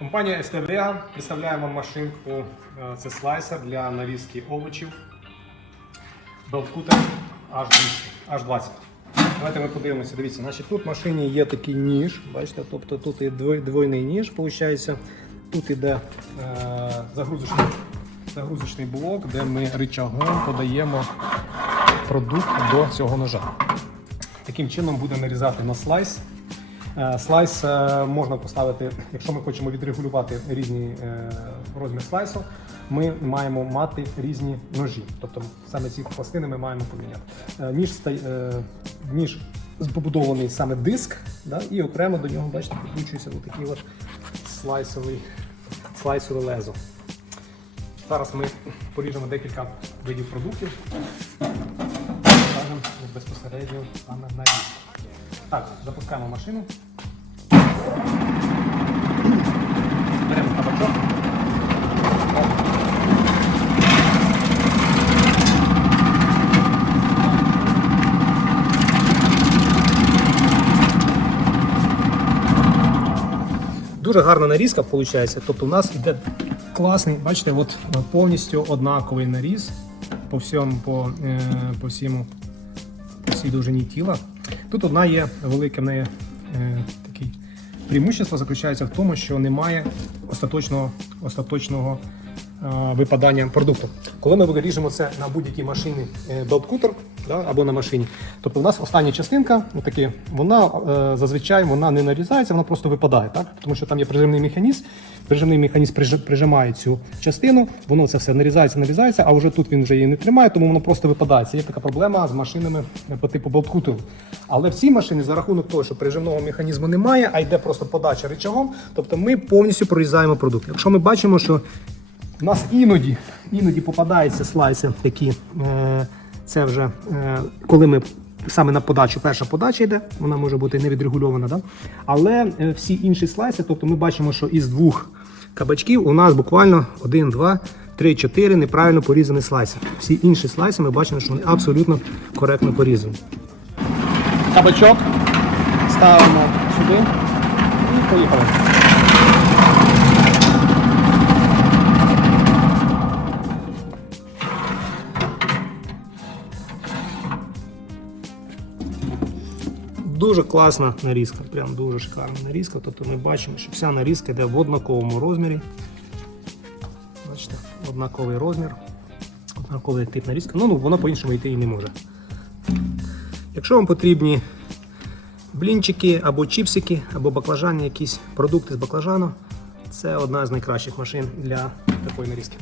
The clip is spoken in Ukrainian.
Компанія Vega представляє вам машинку. е, Це слайсер для нарізки овочів. H200, H20. Давайте ми подивимося. Дивіться, значить, тут в машині є такий ніж. Бачите, тобто тут двой- двойний ніж, виходить. Тут іде е, загрузочний, загрузочний блок, де ми рычагом подаємо продукт до цього ножа. Таким чином буде нарізати на слайс. Е, Слайс е, можна поставити, якщо ми хочемо відрегулювати різні е, розмір слайсу, ми маємо мати різні ножі. Тобто саме ці пластини ми маємо поміняти. Ніж, ніж побудований саме диск, да, і окремо до нього, бачите, підключується такий от слайсовий, слайсове лезо. Зараз ми поріжемо декілька видів продуктів. Безпосередньо саме на різку. Так, запускаємо машину. Беремо кабачок. Дуже гарна нарізка виходить. Тобто у нас йде класний, бачите, от е, повністю однаковий наріз по всьому, по, е, по всьому по всій довжині тіла. Тут одна є велике в неї е, такий преимущество заключається в тому, що немає остаточного, остаточного е, випадання продукту. Коли ми виріжемо це на будь-якій машині е, белткутер да, або на машині, тобто у нас остання частинка, отаки, вона е, зазвичай вона не нарізається, вона просто випадає, так? тому що там є прижимний механізм. Прижимний механізм прижимає цю частину, воно це все нарізається, нарізається, а вже тут він вже її не тримає, тому воно просто випадає. Це є така проблема з машинами по типу болткутеру. Але в цій машині за рахунок того, що прижимного механізму немає, а йде просто подача рычагом, тобто ми повністю прорізаємо продукт. Якщо ми бачимо, що у нас іноді, іноді попадаються слайси, такі е, це вже е, коли ми саме на подачу, перша подача йде, вона може бути не відрегульована, да? але е, всі інші слайси, тобто ми бачимо, що із двох кабачків у нас буквально 1, 2, 3, 4 неправильно порізані слайси. Всі інші слайси ми бачимо, що вони абсолютно коректно порізані. Кабачок ставимо сюди і поїхали. Дуже класна нарізка, прям дуже шикарна нарізка. Тобто ми бачимо, що вся нарізка йде в однаковому розмірі. Бачите, однаковий розмір, однаковий тип нарізки. Ну, ну воно по-іншому йти і не може. Якщо вам потрібні блінчики або чіпсики, або баклажани, якісь продукти з баклажану, це одна з найкращих машин для такої нарізки.